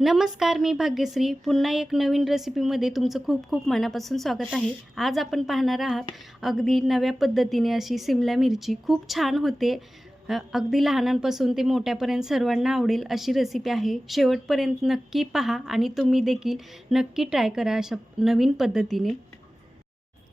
नमस्कार, मी भाग्यश्री. पुन्हा एक नवीन रेसिपीमध्ये तुमचं खूप खूप मनापासून स्वागत आहे. आज आपण पाहणार आहात अगदी नव्या पद्धतीने अशी सिमला मिरची खूप छान होते. अगदी लहानांपासून ते मोठ्यापर्यंत सर्वांना आवडेल अशी रेसिपी आहे. शेवटपर्यंत नक्की पहा आणि तुम्ही देखील नक्की ट्राय करा अशा नवीन पद्धतीने.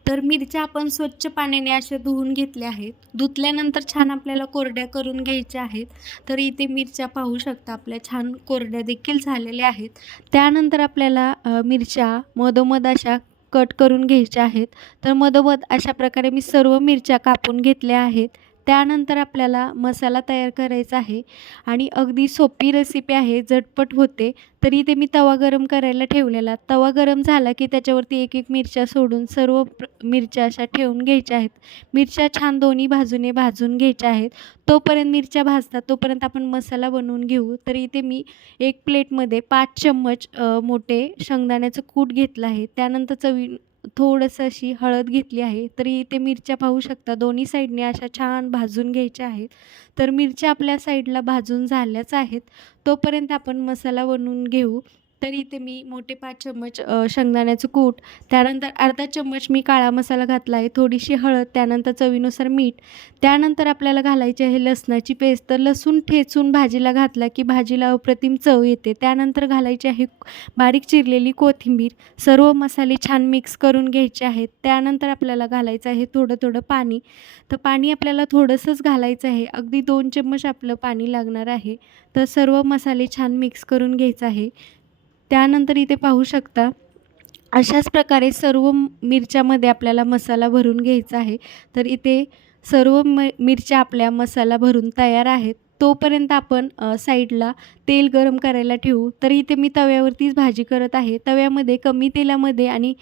तर मिरच्या आपण स्वच्छ पाण्याने अशा धुवून घेतल्या आहेत. धुतल्यानंतर छान आपल्याला कोरड्या करून घ्यायच्या आहेत. तर इथे मिरच्या पाहू शकता आपल्या छान कोरड्या देखील झालेल्या आहेत. त्यानंतर आपल्याला मिरच्या मधोमध अशा कट करून घ्यायच्या आहेत. तर मधोमध अशा प्रकारे मी सर्व मिरच्या कापून घेतल्या आहेत. त्यानंतर आपल्याला मसाला तयार करायचा आहे आणि अगदी सोपी रेसिपी आहे, झटपट होते. तरी ते मी तवा गरम करायला ठेवलेला. तवा गरम झाला की त्याच्यावरती एक एक मिरच्या सोडून सर्व मिरच्या अशा ठेवून घ्यायच्या आहेत. मिरच्या छान दोन्ही बाजूने भाजून घ्यायच्या आहेत. तोपर्यंत मिरच्या भाजतात तोपर्यंत आपण मसाला बनवून घेऊ. तर इथे मी एक प्लेटमध्ये 5 चम्मच मोठे शेंगदाण्याचं कूट घेतलं आहे. त्यानंतर थोडंसं अशी हळद घेतली आहे. तर इथे मिरच्या पाहू शकता दोन्ही साईडने अशा छान भाजून घ्यायच्या आहेत. तर मिरच्या आपल्या साईडला भाजून झाल्याच आहेत. तोपर्यंत आपण मसाला बनवून घेऊ. तर इथे मी मोठे 5 चम्मच शेंगदाण्याचं कूट, त्यानंतर अर्धा चम्मच मी काळा मसाला घातला आहे, थोडीशी हळद, त्यानंतर चवीनुसार मीठ. त्यानंतर आपल्याला घालायची आहे लसणाची पेस्ट. तर लसूण ठेचून भाजीला घातला की भाजीला अप्रतिम चव येते. त्यानंतर घालायची आहे बारीक चिरलेली कोथिंबीर. सर्व मसाले छान मिक्स करून घ्यायचे आहेत. त्यानंतर आपल्याला घालायचं आहे थोडं थोडं पाणी. तर पाणी आपल्याला थोडंसंच घालायचं आहे. अगदी 2 चम्मच आपलं पाणी लागणार आहे. तर सर्व मसाले छान मिक्स करून घ्यायचं आहे. त्यानंतर इथे पाहू शकता अशाच प्रकारे सर्व मिरच्यामध्ये आपल्याला मसाला भरून घ्यायचा आहे. तर इथे सर्व मिरच्या आपल्या मसाला भरून तयार आहेत. तोपर्यंत आपण साईडला तेल गरम करायला ठेवू. तर इथे मी तव्यावरतीच भाजी करत आहे. तव्यामध्ये कमी तेलामध्ये आणि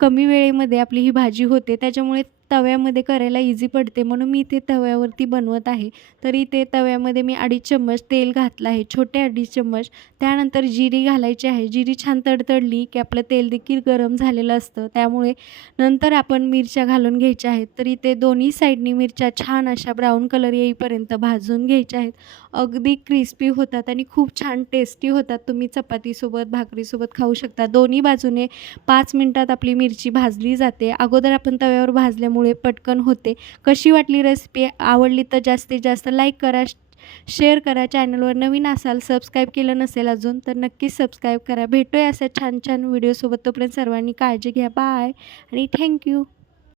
कमी वेळेमध्ये आपली ही भाजी होते. त्याच्यामुळे तव्यामध्ये करायला इझी पडते म्हणून मी इथे तव्यावरती बनवत आहे. तर इथे तव्यामध्ये मी 2.5 चम्मच तेल घातलं आहे, छोटे 2.5 चम्मच. त्यानंतर जिरी घालायची आहे. जिरी छान तडतडली की आपलं तेल देखील गरम झालेलं असतं. त्यामुळे नंतर आपण मिरच्या घालून घ्यायच्या आहेत. तर इथे दोन्ही साईडनी मिरच्या छान अशा ब्राऊन कलर येईपर्यंत भाजून घ्यायच्या आहेत. अगदी क्रिस्पी होतात आणि खूप छान टेस्टी होतात. तुम्ही चपातीसोबत, भाकरीसोबत खाऊ शकता. दोन्ही बाजूने 5 मिनिटात आपली मिरची भाजली जाते. अगोदर आपण तव्यावर भाजल्यामुळे पटकन होते. कशी वाटली रेसिपी? आवडली तर जास्तीत जास्त लाईक करा, शेअर करा. चॅनलवर नवीन असाल, सबस्क्राईब केलं नसेल अजून तर नक्कीच सबस्क्राईब करा. भेटूया अशा छान छान व्हिडिओसोबत. तोपर्यंत सर्वांनी काळजी घ्या. बाय आणि थँक्यू.